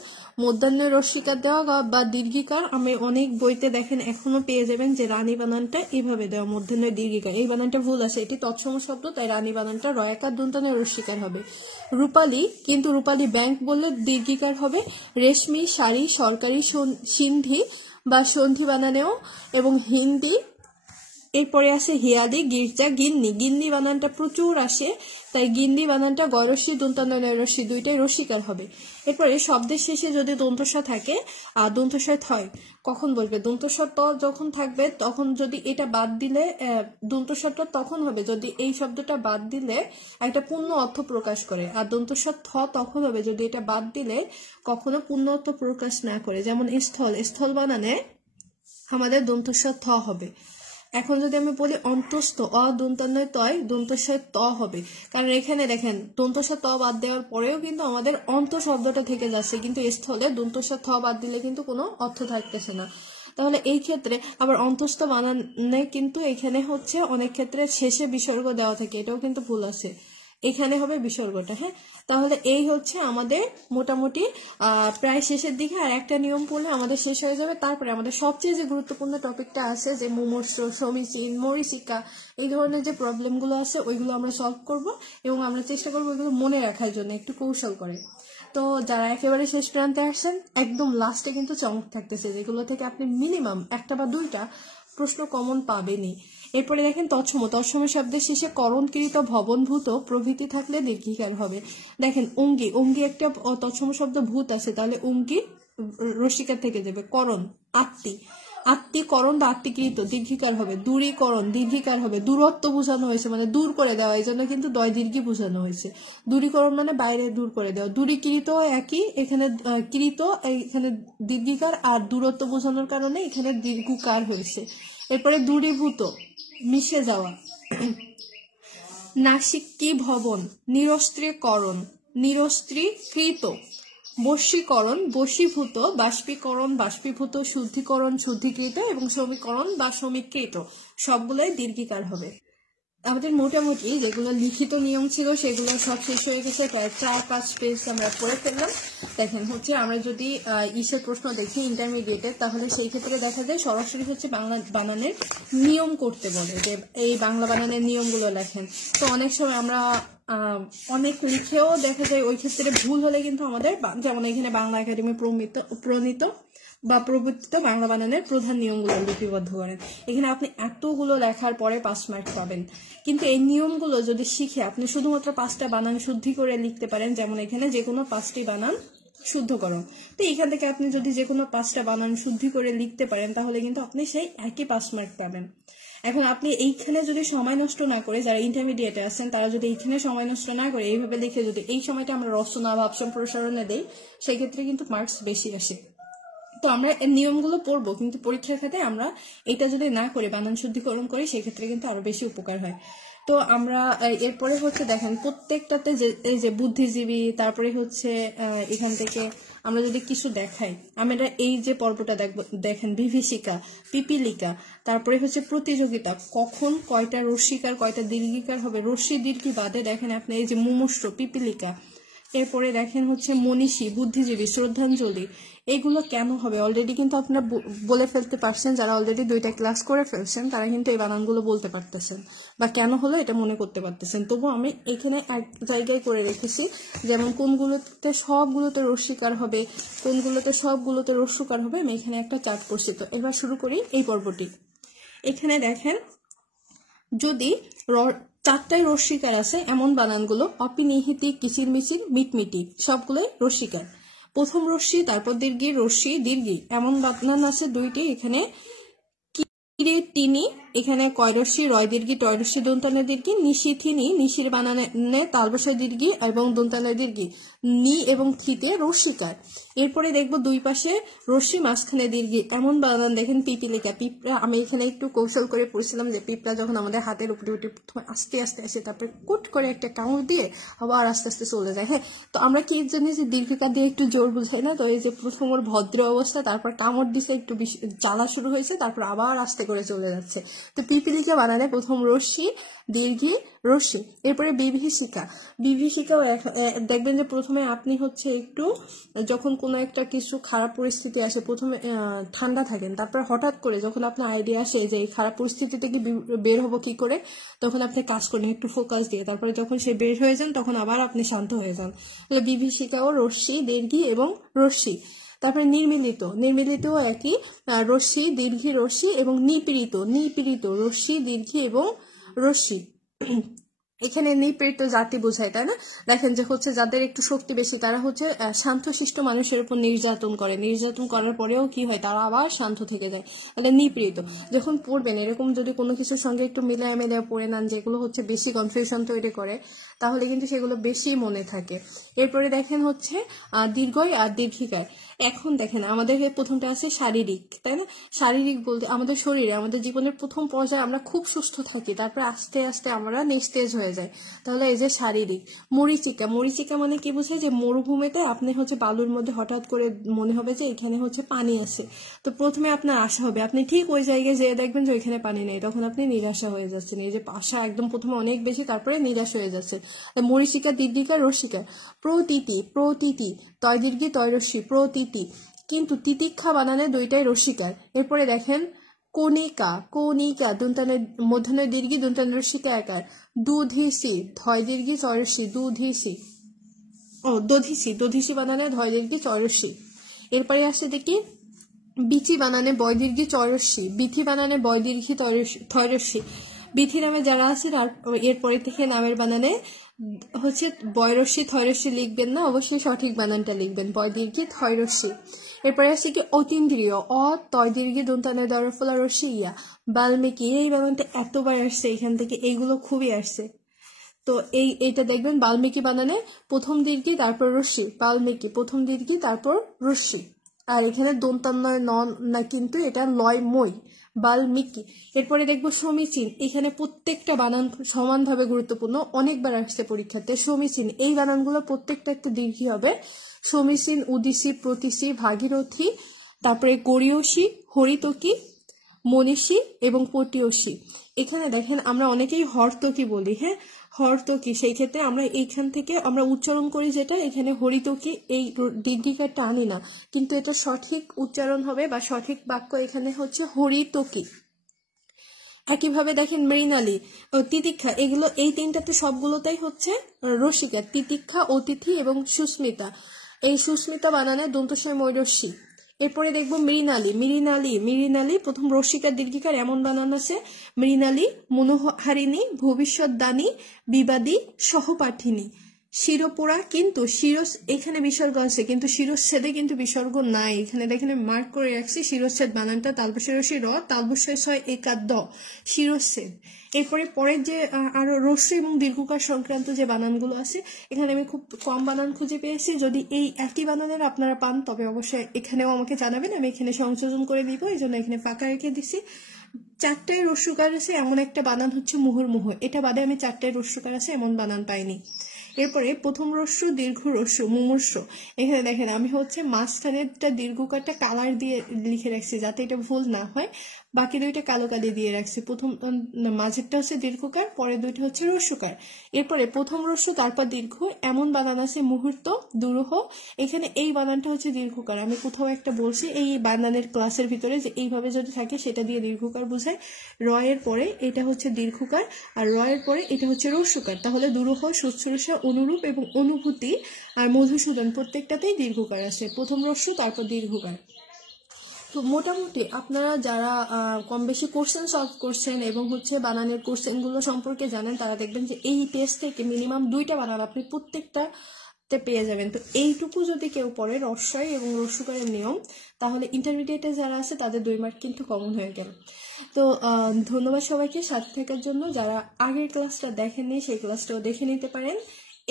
মধ্যাহ্নে রস্যিকার দেওয়া বা দীর্ঘিকার, আমি অনেক বইতে দেখেন এখনো পেয়ে যাবেন যে রানী বানানটা এইভাবে দেওয়া মধ্যাহ্নে দীর্ঘিকার, এই বানানটা ভুল আছে, এটি তৎসম শব্দ, তাই রানী বানানটা রয়াকার দন্তানে রস্যিকার হবে। রূপালী, কিন্তু রূপালী ব্যাংক বললে দীর্ঘিকার হবে। রেশমি শাড়ি সরকারি সিন্ধি বা সন্ধি বানানেও, এবং হিন্দি। এরপরে আসে হিয়ালি গির্জা গিন্নি বানানটা প্রচুর আসে, তাই গিন্নি বানানটা গরস্যি দন্তান্ন নৈরস্যি দুইটাই রস্যিকার হবে। এরপরে শব্দের শেষে যদি দন্তস্ব থাকে আর দন্তস্ব থয় কখন বলবে, দন্তস্ব ত যখন থাকবে তখন যদি এটা বাদ দিলে দন্তস্বটা তখন হবে যদি এই শব্দটা বাদ দিলে একটা পূর্ণ অর্থ প্রকাশ করে, আর দন্তস্ব থ তখন হবে যদি এটা বাদ দিলে কখনো পূর্ণ অর্থ প্রকাশ না করে। যেমন স্থল বানানে আমাদের দন্তস্ব থ হবে। এখন যদি আমি বলি অন্তস্থ, দন্তান্বয় তয় দন্তস্ব ত হবে, কারণ এখানে দেখেন দন্তস্ব ত বাদ দেওয়ার পরেও কিন্তু আমাদের অন্ত শব্দটা থেকে যাচ্ছে, কিন্তু স্থলে দন্তস্ব থ বাদ দিলে কিন্তু কোনো অর্থ থাকতেছে না। তাহলে এই ক্ষেত্রে আবার অন্তস্থ বানানে কিন্তু এখানে হচ্ছে অনেক ক্ষেত্রে শেষে বিসর্গ দেওয়া থাকে, এটাও কিন্তু ভুল আছে, এখানে হবে বিসর্গটা। হ্যাঁ, তাহলে এই হচ্ছে আমাদের মোটামুটি প্রায় শেষের দিকে, আর একটা নিয়ম পড়লে আমাদের শেষ হয়ে যাবে। তারপরে আমাদের সবচেয়ে যে গুরুত্বপূর্ণ টপিকটা আছে যে মুমূর্ষ সমীচীন মরীচিকা এই ধরনের যে প্রবলেমগুলো আছে ওইগুলো আমরা সলভ করব এবং আমরা চেষ্টা করবো ওইগুলো মনে রাখার জন্য একটু কৌশল করে। তো যারা একেবারে শেষ প্রান্তে আসেন একদম লাস্টে কিন্তু চমক থাকতেছে, যেগুলো থেকে আপনি মিনিমাম একটা বা দুইটা প্রশ্ন কমন পাবেনই। এরপরে দেখেন তৎসম, তৎসম শব্দের শেষে করণকৃত, ভবনভূত প্রভৃতি থাকলে দীর্ঘিকার হবে। দেখেন অঙ্গি, অঙ্গি একটা তৎসম শব্দ ভূত আছে, তাহলে অঙ্গি রসিকার থেকে যাবে। করণ আত্মি, আত্মীকরণ বা আত্মীকৃত দীর্ঘিকার হবে। দূরীকরণ দীর্ঘিকার হবে। দূরত্ব বোঝানো হয়েছে মানে দূর করে দেওয়া, এই জন্য কিন্তু দয় দীর্ঘি বোঝানো হয়েছে। দূরীকরণ মানে বাইরে দূর করে দেওয়া। দূরীকৃত একই, এখানে কৃত এখানে দীর্ঘিকার, আর দূরত্ব বোঝানোর কারণে এখানে দীর্ঘকার হয়েছে। এরপরে দূরীভূত মিশে যাওয়া। নাসিকি ভবন নিরস্ত্রীকরণ, নিরস্ত্রীকৃত। বশীকরণ বশীভূত, বাষ্পীকরণ বাষ্পীভূত, শুদ্ধিকরণ শুদ্ধিকৃত এবং সমীকরণ বা সমীকৃত, সবগুলোই দীর্ঘিকার হবে। আমাদের মোটামুটি যেগুলো লিখিত নিয়ম ছিল সেগুলো সব শেষ হয়ে গেছে, প্রায় 4-5 পেজ আমরা পড়ে ফেললাম। দেখেন হচ্ছে আমরা যদি ইসের প্রশ্ন দেখি ইন্টারমিডিয়েটে, তাহলে সেই ক্ষেত্রে দেখা যায় সরাসরি হচ্ছে বাংলা বানানের নিয়ম করতে বলে, যে এই বাংলা বানানের নিয়মগুলো লেখেন। তো অনেক সময় আমরা অনেক লিখেও দেখা যায় ওই ক্ষেত্রে ভুল হলে কিন্তু আমাদের, যেমন এখানে বাংলা একাডেমি প্রণীত বা প্রবর্তিত বাংলা বানানের প্রধান নিয়মগুলো লিপিবদ্ধ করেন, এখানে আপনি এতগুলো লেখার পরে 5 মার্ক পাবেন। কিন্তু এই নিয়মগুলো যদি শিখে আপনি শুধুমাত্র 5টা বানান শুদ্ধি করে লিখতে পারেন, যেমন এখানে যে কোনো 5টি বানান শুদ্ধকরণ, তো এখান থেকে আপনি যদি যে কোনো 5টা বানান শুদ্ধি করে লিখতে পারেন তাহলে কিন্তু আপনি সেই একই 5 মার্ক পাবেন। এখন আপনি এইখানে যদি সময় নষ্ট না করে, যারা ইন্টারমিডিয়েটে আছেন তারা যদি এইখানে সময় নষ্ট না করে এইভাবে লিখে যদি এই সময়টা আমরা রচনা ভাব সম্প্রসারণে দেই, সেক্ষেত্রে কিন্তু মার্কস বেশি আসে। তো আমরা এর নিয়মগুলো পড়বো, কিন্তু পরীক্ষার খাতে আমরা এটা যদি না করে বানান শুদ্ধিকরণ করি সেক্ষেত্রে কিন্তু আরো বেশি উপকার হয়। তো আমরা এরপরে হচ্ছে দেখেন প্রত্যেকটাতে যে এই যে বুদ্ধিজীবী, তারপরে হচ্ছে এখান থেকে আমরা যদি কিছু দেখাই, আমরা এই যে পর্বটা দেখেন বিভীষিকা, পিপীলিকা, তারপরে হচ্ছে প্রতিযোগিতা, কখন কয়টা রস্যিকার কয়টা দীর্ঘিকার হবে, রস্যি দীর্ঘি বাদে দেখেন আপনি এই যে মুমুষ্ট, পিপীলিকা, এরপরে দেখেন হচ্ছে মনীষী, বুদ্ধিজীবী, শ্রদ্ধাঞ্জলি, এগুলো কেন হবে অলরেডি কিন্তু আপনারা বলে ফেলতে পারছেন, যারা অলরেডি 2টা ক্লাস করে ফেলছেন তারা কিন্তু এই বানানগুলো বলতে পারতেছেন বা কেন হলো এটা মনে করতে পারতেছেন। তবু আমি এখানে এক জায়গায় করে রেখেছি, যেমন কোনগুলোতে সবগুলোতে রস্যিকার হবে, কোনগুলোতে সবগুলোতে রস্যকার হবে, আমি এখানে একটা চার্ট করছি। তো এবার শুরু করি এই পর্বটি। এখানে দেখেন যদি 4টায় রস্যিকার আছে এমন বানানগুলো অপিনিহিতি, কিচিরমিচির, মিটমিটি, সবগুলোই রস্যিকার। প্রথম রস্যি, তারপর দীর্ঘি, রস্যি দীর্ঘি, এমন বানান আছে 2টি। এখানে কিরেটিনি, এখানে কয়রস্যি, রয় দীর্ঘি, টয়রস্যি দন্তানে দীর্ঘি, নিশিথিনি, নিশির বানানে তালবসায় দীর্ঘি এবং দন্তানে দীর্ঘি, নি এবং থিতে রস্যিকার। এরপরে দেখবো 2 পাশে রস্যি, মাঝখানে দীর্ঘি, এমন বানান দেখেন পিপীলিকা, পিঁপড়া। আমি এখানে একটু কৌশল করে পড়ছিলাম যে পিঁপড়া যখন আমাদের হাতের উপরে উঠে প্রথমে আস্তে আস্তে আসে, তারপরে কুট করে একটা কামড় দিয়ে আবার আস্তে আস্তে চলে যায়। হ্যাঁ, তো আমরা কি জানি যে দীর্ঘিকা দিয়ে একটু জোর বুঝাই না, তো এই যে প্রথম ওর ভদ্র অবস্থা, তারপর কামড় দিছে, একটু জ্বালা শুরু হয়েছে, তারপর আবার আস্তে করে চলে যাচ্ছে। তো পিপীলিকা বানানে প্রথম রস্যি, দীর্ঘি, রস্যি। এরপরে বিভীষিকা, বিভীষিকাও দেখবেন যে প্রথমে আপনি হচ্ছে একটু যখন কোনো একটা কিছু খারাপ পরিস্থিতি আসে, প্রথমে ঠান্ডা থাকেন, তারপর হঠাৎ করে যখন আপনার আইডিয়া আসে যে এই খারাপ পরিস্থিতি থেকে বের হবো কি করে, তখন আপনি কাজ করেন একটু ফোকাস দিয়ে, তারপরে যখন সে বের হয়ে যান তখন আবার আপনি শান্ত হয়ে যান। বিভীষিকাও রস্যি, দীর্ঘি এবং রস্যি। তারপরে নির্মিলিত, নির্মিলিতও একই, রস্যি, দীর্ঘি, রস্যি এবং নিপীড়িত, নিপীড়িত, রস্যি, দীর্ঘি এবং রস্যি। এখানে নিপীড়িত জাতি বোঝায়, তাই না? দেখেন যে হচ্ছে যাদের একটু শক্তি বেশি তারা হচ্ছে শান্তশিষ্ট মানুষের উপর নির্যাতন করে, নির্যাতন করার পরেও কি হয়, তারা আবার শান্ত থেকে যায়, তাহলে নিপীড়িত। যখন পড়বেন এরকম যদি কোনো কিছুর সঙ্গে একটু মিলায় মিলায় পড়ে নেন যেগুলো হচ্ছে বেশি কনফিউশন তৈরি করে, তাহলে কিন্তু সেগুলো বেশি মনে থাকে। এরপরে দেখেন হচ্ছে দীর্ঘই আর দীর্ঘিকার। এখন দেখেন আমাদের প্রথমটা আছে শারীরিক, তাই না? শারীরিক বলতে আমাদের শরীরে, আমাদের জীবনের প্রথম পর্যায়ে আমরা খুব সুস্থ থাকি, তারপর আস্তে আস্তে আমরা নিস্তেজ হয়ে যায়, তাহলে এই যে শারীরিক। মরিচিকা, মরিচিকা মানে কি বোঝায়, যে মরুভূমিতে আপনি হচ্ছে বালুর মধ্যে হঠাৎ করে মনে হবে যে এখানে হচ্ছে পানি আছে, তো প্রথমে আপনার আশা হবে, আপনি ঠিক ওই জায়গায় যেয়ে দেখবেন যে ওইখানে পানি নেই, তখন আপনি নিরাশা হয়ে যাচ্ছেন। এই যে আশা একদম প্রথমে অনেক বেশি, তারপরে নিরাশ হয়ে যাচ্ছে। মরিচিকা, দীর্ঘিকা, রস্যিকা। প্রতীতি, প্রতীতি, তয় দীর্ঘি, তয় রস্যি, প্রতীতি, কিন্তু তিতিক্ষা বানানে 2টাই রস্যিকার। এরপরে দেখেন কণিকা, কণিকা, দন্তানের মধ্যাহ্নের দীর্ঘি, দন্তানের রস্যিকা একার। দুধিসি, ধয় দীর্ঘি, চয়রস্যি, দুধিসি। দধিসি, দধিসি বানানে ধয় দীর্ঘি চয়রস্যি। এরপরে আসছে দেখি বিচি বানানে বয় দীর্ঘি চয়রস্যি, বিথি বানানে বয় দীর্ঘি থয়রস্যি। বিথি নামে যারা আছে এরপরে থেকে নামের বানানে হচ্ছে বয়রস্যি থয়রস্যি লিখবেন না, অবশ্যই সঠিক বানানটা লিখবেন, বয় দীর্ঘি থয়রস্যি। এরপরে আসছে কি অতীন্দ্রিয়, তয় দীর্ঘি দন্তানে দরফলা রস্যি ইয়া, বাল্মীকি। এই বানানটা এতবার আসছে এখান থেকে, এইগুলো খুবই আসছে। তো এইটা দেখবেন বাল্মীকি বানানে প্রথম দীর্ঘি তারপর রস্যি, বাল্মীকি প্রথম দীর্ঘি তারপর রস্যি। আর এখানে দন্তান্বয় না, কিন্তু এটা লয় মই, বাল্মীকি। এরপরে দেখবো সমীচীন, এখানে প্রত্যেকটা বানান সমানভাবে গুরুত্বপূর্ণ, অনেকবার আসছে পরীক্ষাতে। সমীচীন এই বানানগুলো প্রত্যেকটা একটা দীর্ঘি হবে। সমীচীন, উদিসি, প্রতিসি, ভাগীরথী, তারপরে গরীয়সী, হরিতকী, মনীষী এবং পটীয়সী। এখানে দেখেন আমরা অনেকেই হরতকী বলি, হ্যাঁ হরতকী, সেই ক্ষেত্রে আমরা এইখান থেকে আমরা উচ্চারণ করি যেটা, এখানে হরিতকী এই দীর্ঘিকারটা আনি না, কিন্তু এটা সঠিক উচ্চারণ হবে বা সঠিক বাক্য এখানে হচ্ছে হরিতকী। একইভাবে দেখেন মৃণালী, তিতিক্ষা, এগুলো এই তিনটাতে সবগুলোতেই হচ্ছে রসিকা, তিতিক্ষা, অতিথি এবং সুস্মিতা। এই সুস্মিতা বানানে দন্তস্বয় ময়ূরস্যি। এরপরে দেখবো মৃণালী, মৃণালী, মৃণালী প্রথম রসিকার দীর্ঘিকার এমন বানান আছে মৃণালী, মনোহারিণী, ভবিষ্যৎদানী, বিবাদী, সহপাঠিনী। শিরোপোড়া, কিন্তু এখানে বিসর্গ আছে, কিন্তু শিরচ্ছেদে কিন্তু বিসর্গ নাই। এখানে দেখেন মার্ক করে রাখছি শিরচ্ছেদ বানানটা, তালবস্যই র, তালবস্যই ছয় একাদ্দ, শিরচ্ছেদ। এরপরে পরের যে আরো রস্য এবং দীর্ঘকার সংক্রান্ত যে বানানগুলো আছে, এখানে আমি খুব কম বানান খুঁজে পেয়েছি। যদি এই একই বানানের আপনারা পান তবে অবশ্যই এখানেও আমাকে জানাবেন, আমি এখানে সংযোজন করে দিব, এই জন্য এখানে ফাঁকা রেখে দিছি। 4টায় রস্যকার আছে এমন একটা বানান হচ্ছে মুহুর্মুহু, এটা বাদে আমি 4টায় রস্যকার আছে এমন বানান পাইনি। এরপরে প্রথম রস্য, দীর্ঘ রস্য, মুমূর্ষ। এখানে দেখেন আমি হচ্ছে মাঝখানেরটা দীর্ঘকারটা কালার দিয়ে লিখে রাখছি যাতে এটা ভুল না হয়, বাকি দুইটা কালো কালি দিয়ে রাখছি। প্রথম মাঝেরটা হচ্ছে দীর্ঘকার, পরে দুইটা হচ্ছে রস্যকার। এরপরে প্রথম রস্য তারপর দীর্ঘ এমন বানান আছে মুহূর্ত, দুরূহ। এখানে এই বানানটা হচ্ছে দীর্ঘকার, আমি কোথাও একটা বলছি এই বানানের ক্লাসের ভিতরে যে এইভাবে যদি থাকে সেটা দিয়ে দীর্ঘকার বোঝায়। রয়ের পরে এটা হচ্ছে দীর্ঘকার, আর রয়ের পরে এটা হচ্ছে রস্যকার, তাহলে দুরূহ, শুশ্রূষা, অনুরূপ এবং অনুভূতি আর মধুসূদন প্রত্যেকটাতেই দীর্ঘকার আছে, প্রথম রস্য তারপর দীর্ঘকার। তো মোটামুটি আপনারা যারা কম বেশি কোশ্চেন সলভ করছেন এবং হচ্ছে বানানের কোশ্চেনগুলো সম্পর্কে জানেন, তারা দেখবেন যে এই টেস্ট থেকে মিনিমাম 2টা বানান আপনি প্রত্যেকটাতে পেয়ে যাবেন। তো এইটুকু যদি কেউ পড়ে রস্যই এবং রস্যকারের নিয়ম, তাহলে ইন্টারমিডিয়েটে যারা আছে তাদের 2 মার্ক কিন্তু কমন হয়ে গেল। তো ধন্যবাদ সবাইকে সাথে থাকার জন্য। যারা আগের ক্লাসটা দেখেননি সেই ক্লাসটাও দেখে নিতে পারেন,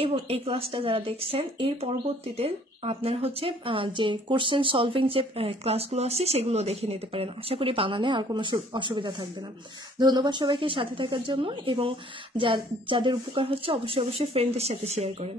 এবং এই ক্লাসটা যারা দেখছেন এর পরবর্তীতে আপনার হচ্ছে যে কোশ্চেন সলভিং যে ক্লাসগুলো আছে সেগুলো দেখে নিতে পারেন। আশা করি বানানে আর কোনো অসুবিধা থাকবে না। ধন্যবাদ সবাইকে সাথে থাকার জন্য, এবং যাদের উপকার হচ্ছে অবশ্যই ফ্রেন্ডদের সাথে শেয়ার করেন।